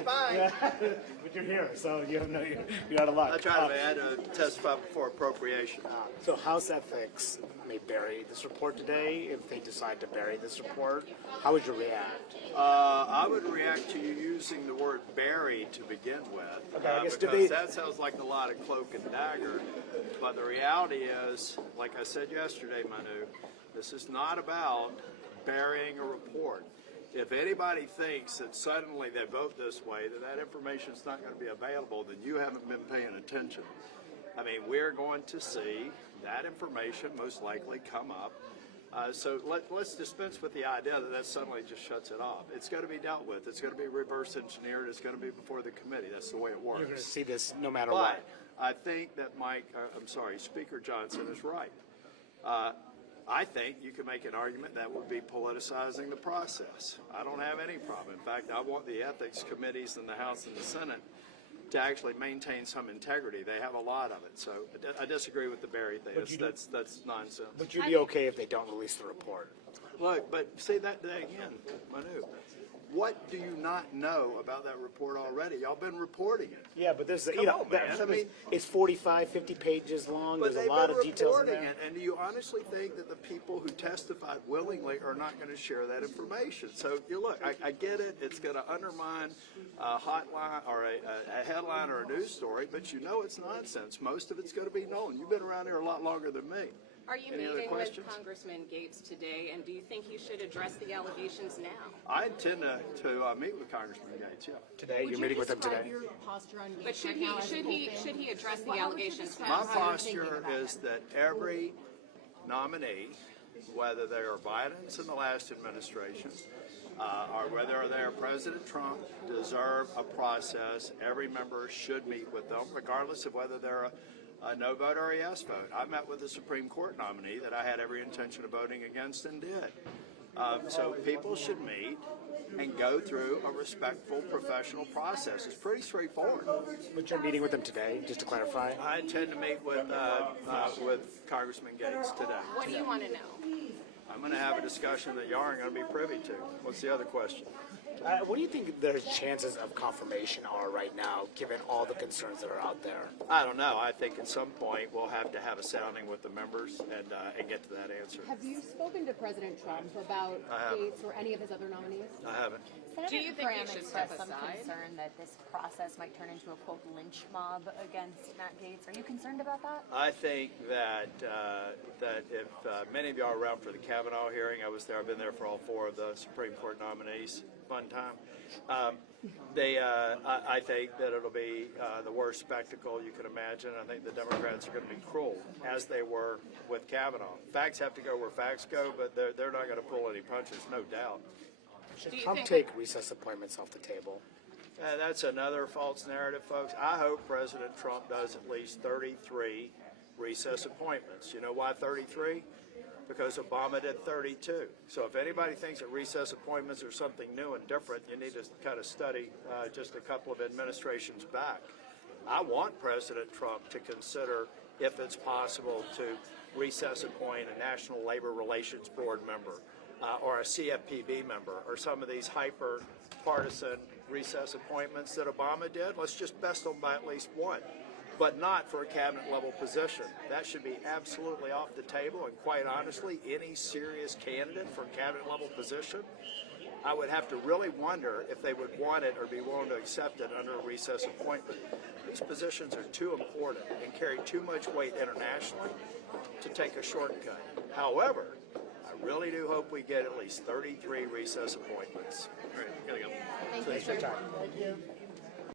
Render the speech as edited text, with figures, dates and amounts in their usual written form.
Okay, bye. Yeah. But you're here, so you have you're out of luck. I tried to add to testify before appropriation. So House Ethics may bury this report today. If they decide to bury this report, how would you react? I would react to you using the word bury to begin with, Okay, I guess because that sounds like a lot of cloak and dagger. But the reality is, like I said yesterday, Manu, this is not about burying a report. If anybody thinks that suddenly they vote this way, that information is not going to be available, then you haven't been paying attention. I mean, we're going to see that information most likely come up. So let's dispense with the idea that suddenly just shuts it off. It's going to be dealt with. It's going to be reverse engineered. It's going to be before the committee. That's the way it works. You're going to see this no matter but what. I think that Speaker Johnson is right. I think you can make an argument that would be politicizing the process. I don't have any problem. In fact, I want the ethics committees in the House and the Senate to actually maintain some integrity. They have a lot of it. So I disagree with the Barry thing. That's nonsense. But you'd be okay if they don't release the report. Look, but see that again, Manu. What do you not know about that report already? Y'all been reporting it. Yeah, but there's, it's 45, 50 pages long. But There's a lot of details in reporting there. it, and do you honestly think that the people who testified willingly are not going to share that information? So, look, I get it. It's going to undermine a hotline or a headline or a news story, but you know it's nonsense. Most of it's going to be known. You've been around here a lot longer than me. Are you Any meeting other with questions? Congressman Gates today, and do you think he should address the allegations now? I intend to meet with Congressman Gates, yeah. Today, you're meeting with them today? Your posture on But should he address the allegations now? My posture is that every nominee, whether they are Biden's in the last administration, or whether they are President Trump, deserve a process. Every member should meet with them, regardless of whether they're a no vote or a yes vote. I met with the Supreme Court nominee that I had every intention of voting against and did. So people should meet and go through a respectful professional process. It's pretty straightforward. But you're meeting with them today, just to clarify? I intend to meet with Congressman Gates today. What do you want to know? I'm going to have a discussion that y'all aren't going to be privy to. What's the other question? What do you think their chances of confirmation are right now, given all the concerns that are out there? I don't know. I think at some point we'll have to have a sounding with the members and get to that answer. Have you spoken to President Trump about Gates or any of his other nominees? I haven't. Do you think he should step some aside? concern that this process might turn into a quote lynch mob against Matt Gates? Are you concerned about that? I think that if many of y'all are around for the Kavanaugh hearing, I was there. I've been there for all four of the Supreme Court nominees. Fun time. I think that it'll be the worst spectacle you can imagine. I think the Democrats are going to be cruel, as they were with Kavanaugh. Facts have to go where facts go, but they're not going to pull any punches, no doubt. Should Trump take recess appointments off the table? That's another false narrative, folks. I hope President Trump does at least 33 recess appointments. You know why 33? Because Obama did 32. So if anybody thinks that recess appointments are something new and different, you need to kind of study just a couple of administrations back. I want President Trump to consider if it's possible to recess appoint a National Labor Relations Board member or a CFPB member or some of these hyper-partisan recess appointments that Obama did. Let's just best them by at least one, but not for a cabinet-level position. That should be absolutely off the table, and quite honestly, any serious candidate for a cabinet-level position, I would have to really wonder if they would want it or be willing to accept it under a recess appointment. These positions are too important and carry too much weight internationally to take a shortcut. However, I really do hope we get at least 33 recess appointments. All right, gotta go. Thank you. Thanks for your time.